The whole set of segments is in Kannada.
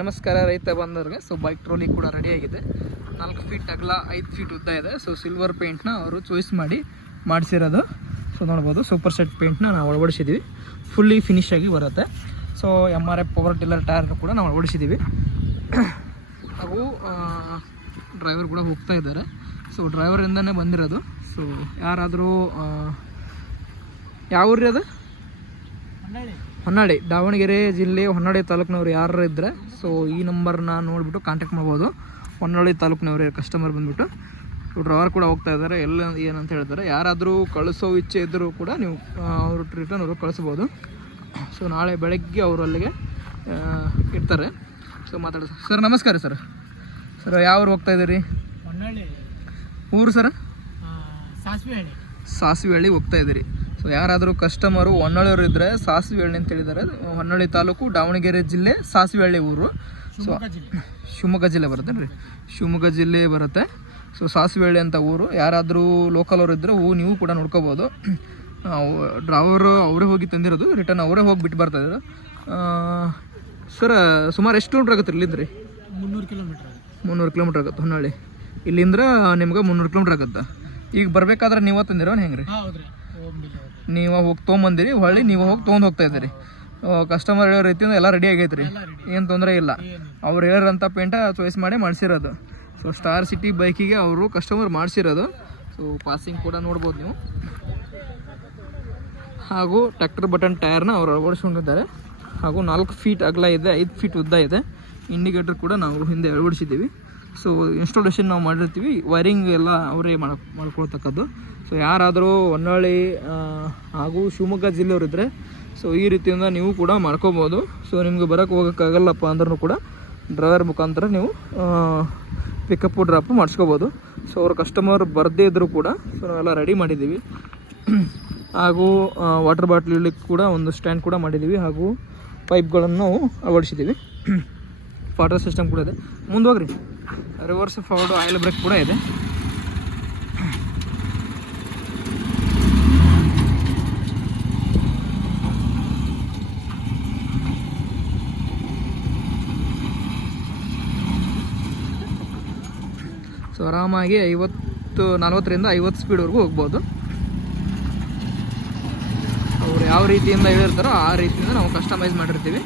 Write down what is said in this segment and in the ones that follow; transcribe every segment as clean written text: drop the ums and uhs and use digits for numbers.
ನಮಸ್ಕಾರ ರೈತ ಬಂದವ್ರಿಗೆ. ಸೊ ಬೈಕ್ ಟ್ರೋಲಿ ಕೂಡ ರೆಡಿ ಆಗಿದೆ. 4 ಫೀಟ್ ಅಗಲ 5 ಫೀಟ್ ಉದ್ದ ಇದೆ. ಸೊ ಸಿಲ್ವರ್ ಪೇಂಟ್ನ ಅವರು ಚಾಯ್ಸ್ ಮಾಡಿ ಮಾಡಿಸಿರೋದು. ಸೊ ನೋಡ್ಬೋದು ಸೂಪರ್ ಸೆಟ್ ಪೇಂಟ್ನ ನಾವು ಅಳವಡಿಸಿದ್ದೀವಿ. ಫುಲ್ಲಿ ಫಿನಿಶ್ ಆಗಿ ಬರುತ್ತೆ. So MRF power tiller tyre ಕೂಡ ನಾವು ಅಳವಡಿಸಿದ್ದೀವಿ. ಹಾಗೂ ಡ್ರೈವರ್ ಕೂಡ ಹೋಗ್ತಾ ಇದ್ದಾರೆ. ಸೊ ಡ್ರೈವರಿಂದನೇ ಬಂದಿರೋದು. ಸೊ ಯಾರಾದರೂ ಯಾವ ಊರಿ ಅದು? ಹೊನ್ನಾಳಿ, ದಾವಣಗೆರೆ ಜಿಲ್ಲೆ ಹೊನ್ನಾಳಿ ತಾಲೂಕಿನವ್ರು ಯಾರು ಇದ್ದರೆ ಸೊ ಈ ನಂಬರ್ನ ನೋಡಿಬಿಟ್ಟು ಕಾಂಟ್ಯಾಕ್ಟ್ ಮಾಡ್ಬೋದು. ಹೊನ್ನಾಳಿ ತಾಲೂಕಿನವ್ರು ಕಸ್ಟಮರ್ ಬಂದುಬಿಟ್ಟು ಡ್ರೈವರ್ ಕೂಡ ಹೋಗ್ತಾ ಇದ್ದಾರೆ. ಎಲ್ಲ ಏನಂತ ಹೇಳ್ತಾರೆ, ಯಾರಾದರೂ ಕಳಿಸೋ ಇಚ್ಛೆ ಇದ್ದರೂ ಕೂಡ ನೀವು ಅವರು ರಿಟರ್ನ್ ಅವರು ಕಳಿಸ್ಬೋದು. ಸೊ ನಾಳೆ ಬೆಳಗ್ಗೆ ಅವರು ಅಲ್ಲಿಗೆ ಇರ್ತಾರೆ. ಸೊ ಮಾತಾಡೋ ಸರ್, ನಮಸ್ಕಾರ ಸರ್. ಸರ್ ಯಾವ ಊರು ಹೋಗ್ತಾ ಇದ್ದೀರಿ? ಹೊನ್ನಾಳಿ ಊರು ಸರ್? ಸಾಸಿವೆಹಳ್ಳಿ ಹೋಗ್ತಾ ಇದ್ದೀರಿ. ಸೊ ಯಾರಾದರೂ ಕಸ್ಟಮರು ಹೊನ್ನಾಳಿಯವರು ಇದ್ದರೆ ಸಾಸಿವೆಹಳ್ಳಿ ಅಂತ ಹೇಳಿದ್ದಾರೆ. ಹೊನ್ನಾಳಿ ತಾಲೂಕು, ದಾವಣಗೆರೆ ಜಿಲ್ಲೆ, ಸಾಸಿವೆಹಳ್ಳಿ ಊರು. ಸೊ ಶಿವಮೊಗ್ಗ ಜಿಲ್ಲೆ ಬರುತ್ತೆ ರೀ, ಶಿವಮೊಗ್ಗ ಜಿಲ್ಲೆ ಬರುತ್ತೆ. ಸೊ ಸಾಸಿವೆಹಳ್ಳಿ ಅಂತ ಊರು. ಯಾರಾದರೂ ಲೋಕಲ್ ಅವರು ಇದ್ದರೆ ನೀವು ಕೂಡ ನೋಡ್ಕೋಬೋದು. ಡ್ರೈವರು ಅವರೇ ಹೋಗಿ ತಂದಿರೋದು, ರಿಟರ್ನ್ ಅವರೇ ಹೋಗಿ ಬಿಟ್ಟು ಬರ್ತಾಯಿದ್ರು. ಸರ್ ಸುಮಾರು ಎಷ್ಟು ಕಿಲೋಮೀಟ್ರ್ ಆಗುತ್ತೆ ಇಲ್ಲಿಂದ ರೀ? 300 ಕಿಲೋಮೀಟ್ರ್ ಆಗುತ್ತೆ ಹೊನ್ನಾಳಿ. ಇಲ್ಲಿಂದ ನಿಮ್ಗೆ 300 ಕಿಲೋಮೀಟ್ರ್ ಆಗುತ್ತೆ. ಈಗ ಬರಬೇಕಾದ್ರೆ ನೀವು ತಂದಿರೋ ಹೆಂಗೆ ರೀ? ನೀವು ಹೋಗಿ ತೊಗೊಂಬಂದಿರಿ, ಹೊಳ್ಳಿ ನೀವು ಹೋಗಿ ತೊಗೊಂಡು ಹೋಗ್ತಾ ಇದ್ದೀರಿ. ಕಸ್ಟಮರ್ ಹೇಳೋ ರೀತಿಯಿಂದ ಎಲ್ಲ ರೆಡಿ ಆಗೈತೆ ರೀ, ಏನು ತೊಂದರೆ ಇಲ್ಲ. ಅವ್ರು ಹೇಳಿರೋಂಥ ಪೇಂಟ ಚಾಯ್ಸ್ ಮಾಡಿ ಮಾಡಿಸಿರೋದು. ಸೊ ಸ್ಟಾರ್ ಸಿಟಿ ಬೈಕಿಗೆ ಅವರು ಕಸ್ಟಮರ್ ಮಾಡಿಸಿರೋದು. ಸೊ ಪಾಸಿಂಗ್ ಕೂಡ ನೋಡ್ಬೋದು ನೀವು. ಹಾಗೂ ಟ್ರ್ಯಾಕ್ಟರ್ ಬಟನ್ ಟೈರ್ನ ಅವರು ಅಳವಡಿಸ್ಕೊಂಡಿದ್ದಾರೆ. ಹಾಗೂ 4 ಫೀಟ್ ಅಗಲ ಇದೆ, 5 ಫೀಟ್ ಉದ್ದ ಇದೆ. ಇಂಡಿಕೇಟರ್ ಕೂಡ ನಾವು ಹಿಂದೆ ಅಳವಡಿಸಿದ್ದೀವಿ. ಸೊ ಇನ್ಸ್ಟಾಲೇಷನ್ ನಾವು ಮಾಡಿರ್ತೀವಿ, ವೈರಿಂಗ್ ಎಲ್ಲ ಅವರೇ ಮಾಡ್ಕೊಳ್ತಕ್ಕದ್ದು. ಸೊ ಯಾರಾದರೂ ಹೊನ್ನಾಳಿ ಹಾಗೂ ಶಿವಮೊಗ್ಗ ಜಿಲ್ಲೆಯವರಿದ್ದರೆ ಸೊ ಈ ರೀತಿಯಿಂದ ನೀವು ಕೂಡ ಮಾಡ್ಕೋಬೋದು. ಸೊ ನಿಮಗೆ ಬರೋಕ್ಕೆ ಹೋಗೋಕ್ಕಾಗಲ್ಲಪ್ಪ ಅಂದ್ರೂ ಕೂಡ ಡ್ರೈವರ್ ಮುಖಾಂತರ ನೀವು ಪಿಕಪ್ಪು ಡ್ರಾಪು ಮಾಡಿಸ್ಕೋಬೋದು. ಸೊ ಅವ್ರ ಕಸ್ಟಮರ್ ಬರದೇ ಇದ್ದರೂ ಕೂಡ ಸೊ ನಾವೆಲ್ಲ ರೆಡಿ ಮಾಡಿದ್ದೀವಿ. ಹಾಗೂ ವಾಟರ್ ಬಾಟ್ಲ್ ಇಡ್ಲಿಕ್ಕೆ ಕೂಡ ಒಂದು ಸ್ಟ್ಯಾಂಡ್ ಕೂಡ ಮಾಡಿದ್ದೀವಿ. ಹಾಗೂ ಪೈಪ್ಗಳನ್ನು ನಾವು ಅಳವಡಿಸಿದ್ದೀವಿ. ವಾಟರ್ ಸಿಸ್ಟಮ್ ಕೂಡ ಇದೆ. ಮುಂದೋಗ್ರಿ, ರಿವರ್ಸ್ ಫಾರ್ವರ್ಡು ಆಯಿಲ್ ಬ್ರೇಕ್ ಕೂಡ ಇದೆ. ಸೊ ಆರಾಮಾಗಿ 40ರಿಂದ 50 ಸ್ಪೀಡ್ವರೆಗೂ ಹೋಗ್ಬೋದು. ಅವರು ಯಾವ ರೀತಿಯಿಂದ ಹೇಳಿರ್ತಾರೋ ಆ ರೀತಿಯಿಂದ ನಾವು ಕಸ್ಟಮೈಸ್ ಮಾಡಿರ್ತೀವಿ.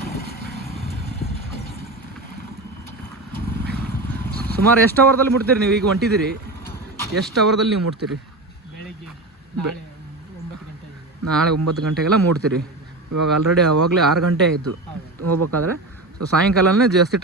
ಸುಮಾರು ಎಷ್ಟು ಅವರ್ದಲ್ಲಿ ಮುಟ್ತೀರಿ ನೀವು? ಈಗ ಹೊಂಟಿದ್ದೀರಿ, ಎಷ್ಟು ಅವರ್ದಲ್ಲಿ ನೀವು ಮುಟ್ತೀರಿ? ನಾಳೆ 9 ಗಂಟೆಗೆಲ್ಲ ಮೂಡ್ತೀರಿ. ಇವಾಗ ಆಲ್ರೆಡಿ ಅವಾಗಲೇ 6 ಗಂಟೆ ಆಯಿತು ಹೋಗ್ಬೇಕಾದ್ರೆ. ಸೊ ಸಾಯಂಕಾಲನೇ ಜಾಸ್ತಿ